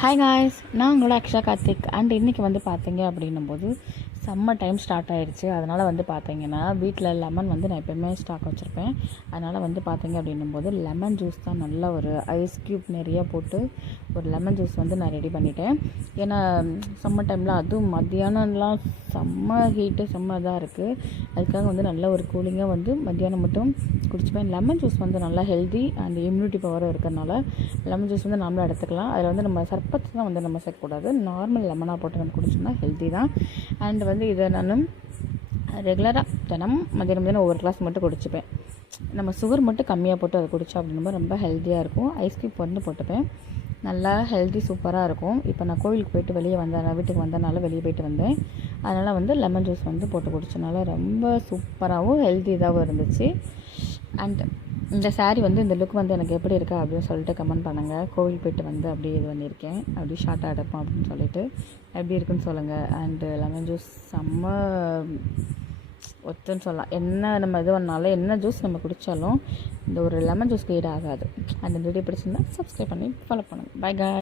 Hi guys, நான் உங்களோட Aqsa Karthik. And இன்றைக்கி வந்து பார்த்தீங்க அப்படின்னும்போது சம்மர் டைம் ஸ்டார்ட் ஆகிடுச்சு. அதனால் வந்து பார்த்தீங்கன்னா வீட்டில் லெமன் வந்து நான் எப்போயுமே ஸ்டாக் வச்சுருப்பேன். அதனால் வந்து பார்த்தீங்க அப்படின்னும்போது லெமன் ஜூஸ் தான் நல்லா ஒரு ஐஸ் க்யூப் நிறையா போட்டு ஒரு லெமன் ஜூஸ் வந்து நான் ரெடி பண்ணிட்டேன். ஏன்னா சம்மர் டைமில் அதுவும் மத்தியானம்லாம் செம்ம ஹீட்டு, செம்ம இதாக இருக்குது. அதுக்காக வந்து நல்ல ஒரு கூலிங்காக வந்து மத்தியானம் மட்டும் குடிச்சுப்பேன். லெமன் ஜூஸ் வந்து நல்லா ஹெல்தி அண்ட் இம்யூனிட்டி பவரும் இருக்கிறதுனால லெமன் ஜூஸ் வந்து நம்மளும் எடுத்துக்கலாம். அதில் வந்து நம்ம சர்பத்து தான் வந்து நம்ம சேர்க்கக்கூடாது. நார்மல் லெமனாக போட்டு நம்ம குடிச்சோம்னா ஹெல்தி தான். அண்ட் வந்து இதை நான் ரெகுலராக தினமும் மத்தியானம் ஒவ்வொரு கிளாஸ் மட்டும் குடிச்சுப்பேன். நம்ம சுகர் மட்டும் கம்மியாக போட்டு அதை குடித்தோம் அப்படின்னும் ரொம்ப ஹெல்த்தியாக இருக்கும். ஐஸ் க்யூப் வந்து போட்டுப்பேன். நல்லா ஹெல்த்தி சூப்பராக இருக்கும். இப்போ நான் கோவிலுக்கு போயிட்டு வெளியே வந்தேன், வீட்டுக்கு வந்தனால வெளியே போயிட்டு வந்தேன். அதனால் வந்து லெமன் ஜூஸ் வந்து போட்டு குடிச்சனால ரொம்ப சூப்பராகவும் ஹெல்த்தி இதாகவும் இருந்துச்சு. அண்ட் இந்த சாரீ வந்து இந்த லுக் வந்து எனக்கு எப்படி இருக்கா அப்படின்னு சொல்லிட்டு கமெண்ட் பண்ணுங்கள். கோவில் போய்ட்டு வந்து அப்படியே இது பண்ணியிருக்கேன், அப்படியே ஷார்ட்டாக எடுப்போம் அப்படின்னு சொல்லிட்டு எப்படி இருக்குன்னு சொல்லுங்கள். அண்டு லெமன் ஜூஸ் செம்ம ஒத்துன்னு சொல்லலாம். என்ன நம்ம இது பண்ணாலும் என்ன ஜூஸ் நம்ம குடித்தாலும் இந்த ஒரு லெமன் ஜூஸ்க்கு ஈடு ஆகாது. அண்ட் இந்த வீடியோ பிடிச்சிருந்தா சப்ஸ்கிரைப் பண்ணி ஃபாலோ பண்ணுங்கள். பை காய்.